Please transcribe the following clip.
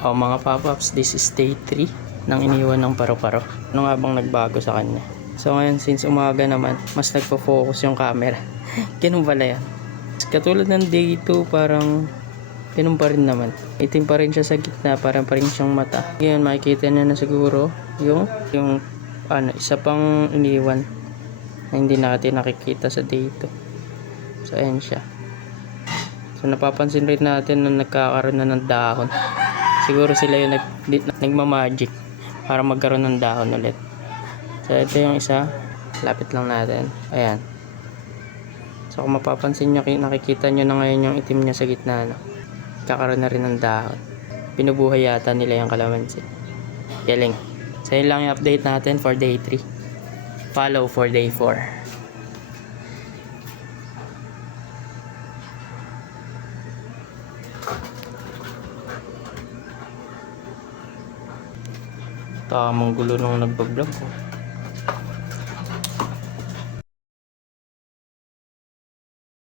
Oh, mga pop-ups, this is day 3 ng iniwan ng paru-paro. Ano nga bang nagbago sa kanya? So ngayon, since umaga naman, mas nagpo-focus yung camera. Ganun pala yan. Katulad ng day 2, parang ganun pa rin naman. Itim pa rin siya sa gitna, parang pa rin siyang mata. Ngayon, makikita niyo na siguro yung isa pang iniwan na hindi natin nakikita sa day 2. So ayan siya. So napapansin rin natin na nagkakaroon na ng dahon. Siguro sila yung nagmamagic para magkaroon ng dahon ulit. So ito yung isa. Lapit lang natin. Ayan. So kung mapapansin nyo, nakikita nyo na ngayon yung itim niya sa gitna. No? Kakaroon na rin ng dahon. Pinubuhay yata nila yung kalamansi. Galing. So yun lang yung update natin for day 3. Follow for day 4. Tamang gulo nung nagbablog ko.